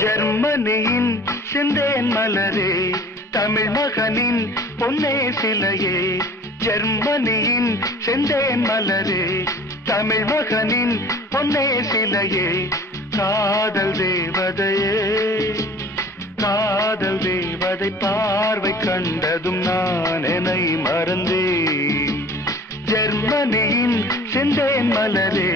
ஜெர்மனியின் செந்தேன் மலரே, தமிழ் மகனின் பொன்னே சிலையே. ஜெர்மனியின் செந்தேன் மலரே, தமிழ் மகனின் பொன்னே சிலையே. காதல் தேவதையே, காதல் தேவதை பார்வை கண்டதும் நான் என்னை மறந்தேன். ஜெர்மனியின் செந்தேன் மலரே.